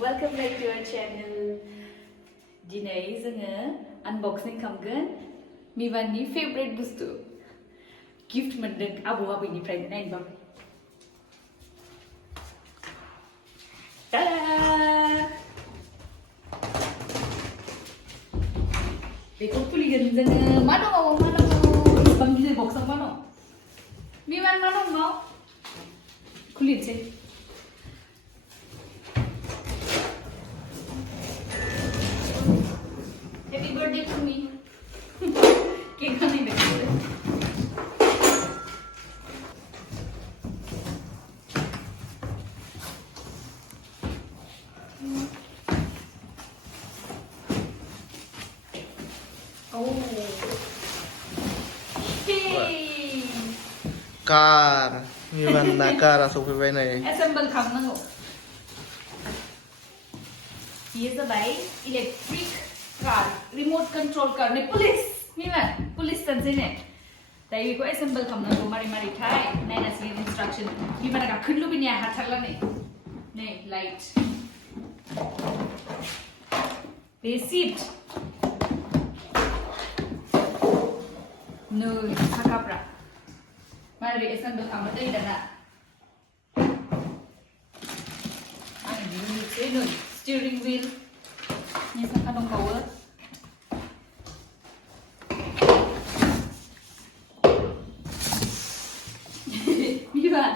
Welcome back to our channel. Dinay जोङो unboxing खालामगोन मिवाननि favorite बुस्थु gift मोनदों आबौ आबैनिफ्राय नायनो बाबो tada बेखौ खुलिगोन जोङो मा दङ इसेबां गिदिर बक्सआव मा दं मिवान मा दङ खुलिनोसै Happy birthday to me. Cake नहीं देखेंगे. Oh. Hey. Car. Mivaan na car sophibai nai. Assemble खालामनांगौ. Here's a bike, electric car, remote control car, ne police, Mivaan, police tansi ne. Tapi बेखौ assemble खालामनांगौ मारै मारै थाय नायनांसिगोन instruction. Mivaan agak खोनलु बिनिया हाथारला ने light. बे seat. No साखाफ्रा. मारै assemble खालामनो दै दाना. आं बिनिसै नै steering wheel. Ini saka dongbawo. Mivaan,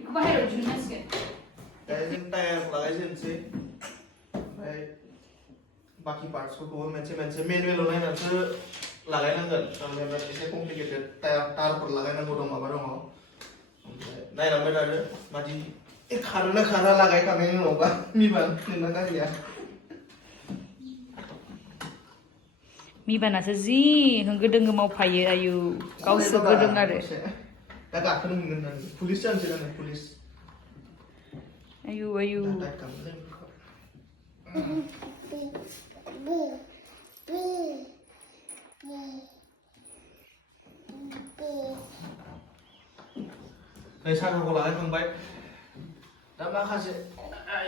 iku bahaya junas kan? Kayak tayar lagain sih. Baik. Baki parts ko mense manual lain nanti lagain nggak? Kalau memang isnya complicated, tayar per lagain nggak dong apa dong? Nah, namanya ada mati. Karena lagain kami ini loh, Mivaan, kenapa ya? Mivaanआसो जि होंगो दोंगो मावफायो आयु गावसो गोरों आरो दा गाखोनो मोनगोन ना पुलिस जानोसै ना पुलिस आयु नै साखाखौ लागायखांबाय दा माखासे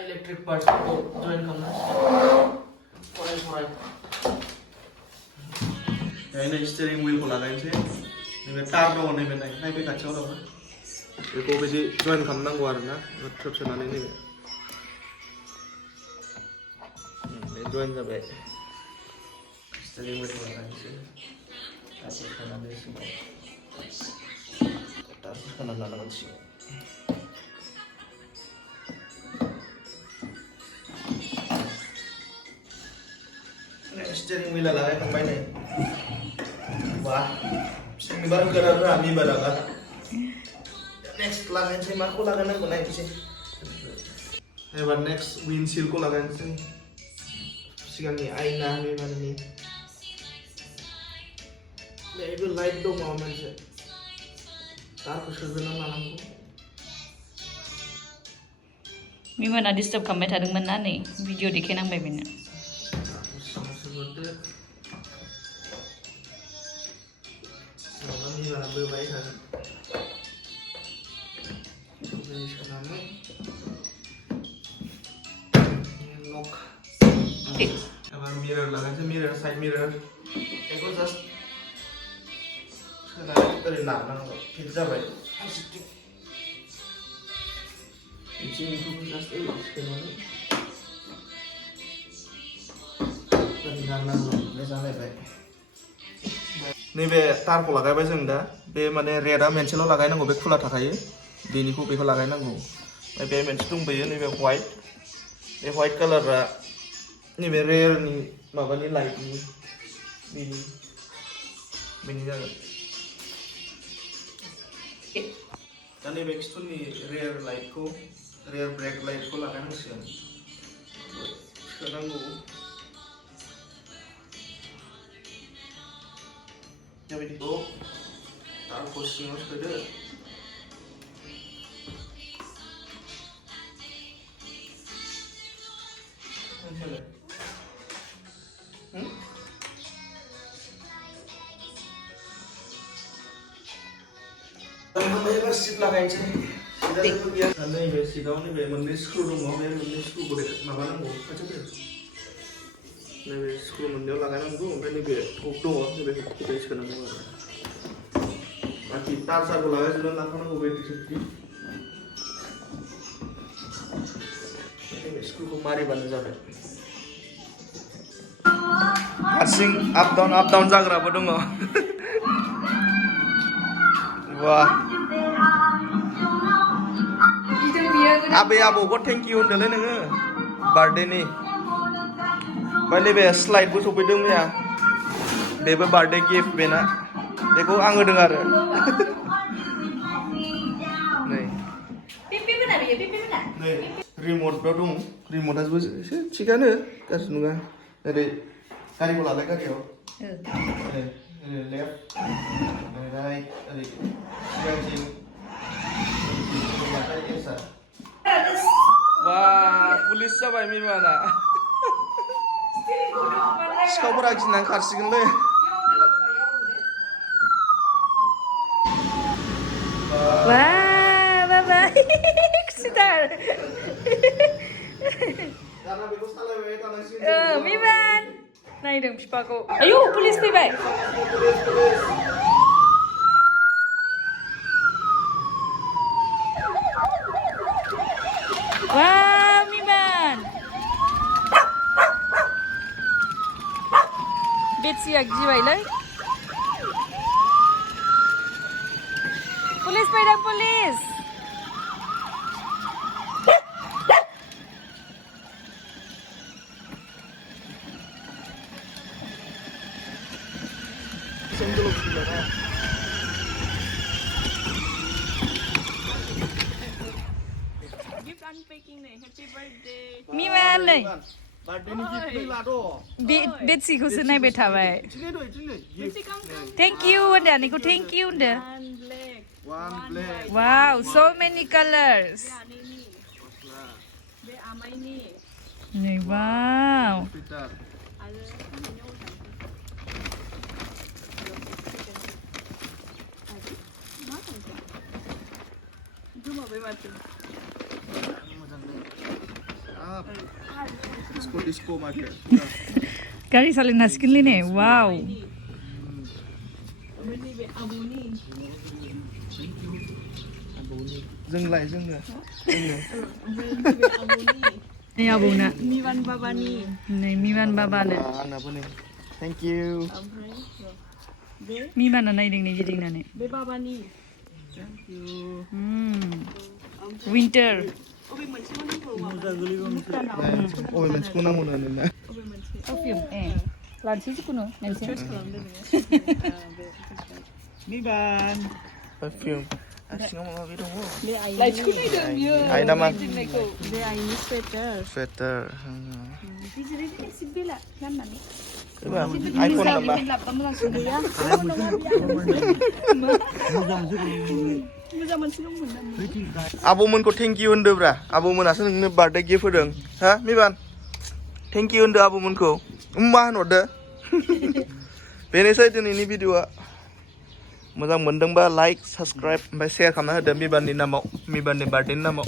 इलेक्ट्रिक पार्ट्सफोरखौ जइन खालामनांसिगोन फराय नै स्टियारिं व्हीलखौ लागायनोसै नैबे टार दङ नैबे नायबे खाथियाव दङ बेखौ बिदि जइन खालामनांगौ आरोना थ्रोब सोनानै नैबे जइन जाबाय स्टियारिं व्हीलखौ लागायनोसै टारखौ सोनानै सिङाव टारखौ सोनानै लानांगोन सिङाव स्टियारिं व्हीलआ लागायखांबाय नै Wah, sebenarnya gara-gara kami barakat. Next lagan sih, marco lagan aku naik sih. Hebat next windshield ko lagan sih. Siang ni aina ni mana ni. Ni itu light dong mau macam. Tar kesusahan malam ko. Mivaana disturb खालामबाय थादोंमोन ना नै video देखायनांबाय बेनो Mivaan berbaik kan. Ini sekarang ini lock. Apa mirror lah kan? Mirror side mirror. Aku just sekarang dari nana pizza baik. Ini aku just sekarang dari nana biasa baik. नैबे तारखौ लागायबाय जों दा बे माने रेडआ मोनसेल' लागायनांगौ बे खुला थाखायो बेनिखौ बेखौ लागायनांगौ ओमफ्राय बे मोनसे दंबायो नैबे व्हाइट बे व्हाइट कालारआ नैबे रेयरनि माबानि लाइटनि बेनि जागोन दा नैबे खिथुनि रेयर लाइटखौ रेयर ब्रेक लाइटखौ लागायनांसिगोन सोनांगौ Ya begitu, taruh posisinya sudah. Seat lagain sih, big. नैबे सिटआव नैबे मोननै स्क्रु दङ बे मोननै स्क्रुखौ माबानांगौ खाथियाव फै नैबे स्क्रु मोननैयाव लागायनांगौ ओमफ्राय नैबे हुक दङ नैबे हुकखौ सोनांगौ आरो बाखि चार्जारखौ लागायजोबनानै लाखानांगौ बेट्रि सेट्रि नैबे स्क्रुखौ मारिबानो जाबाय हारसिं आप डाउन जाग्राबो दङ वाह आबै आबौखौ थेंक इउ होनदोंलै नोङो बार्थडेनि ओमफ्राय नैबे स्लाइडबो सफैदों मैया बेबो बार्थडे गिफ्ट बेना बेखौ आं होदों आरो नै नै रिमटबो दं रिमटआबो एसे थिगानो गाज्रि नङा ओरै गारिखौ लालाय गारियाव ओरै लेफ्ट ओरै राइट ओरै सिगांथिं wah pulis जाबाय मिमाना सिखावफोरा गिनानै खारसिगोनलै Wah, Baba, sebentar. Karena beku salah tanah Mivaan. Naidong bipaku. Ayo, pulis faibai. Pulis. Wah, Mivaan. Betsy agjibai lai. Pulis padang pulis. Gift unpacking nih, happy birthday. Mivaan lai. Birthday ni gift ni lah doh. Betsy ko senai bethabai. Thank you unda niku thank you unda. One black. Wow, so many colors. Be amai ni. Nih, wow. Peter. Cuma bebatu. Disco market. Kari salin naskin line. Wow. Beli be abu ni. जोंलाय जोङो Beli be abu ni. Nih abuna. Mivaan baba ni. Nih Mivaan baba na. आंनाबो नै thank you Amrai. Be Mivaan na naiding nih jadi nane. be baba ni. Thank you Winter. Obe mansi mana tu? अबे मोनसेखौ नांगौ होननानै ना Obe mansi. Perfume. Lansi kuno. Nanti. Mivaan perfume सिङाव माबा बे दङ Be aini. Light kuno itu dia. आइ नामा Be aini sweater. Sweater Jadi ni sibila kan nani. IPhone नामा Ya. Moja mansi dong mana. आबौमोनखौ थेंक इउ होनदोब्रा आबौमोनासो नोंनो बार्थडे गिफ्ट होदों हा मिबान थेंक इउ होनदो आबौमोनखौ मा होनहरदो बेनोसै दिनैनि भिडिअआ मोजां मोनदोंबा लाइक साबस्क्राइब ओमफ्राय शेयार खालामना होदो मिबाननि नामाव मिबाननि बार्थडेनि नामाव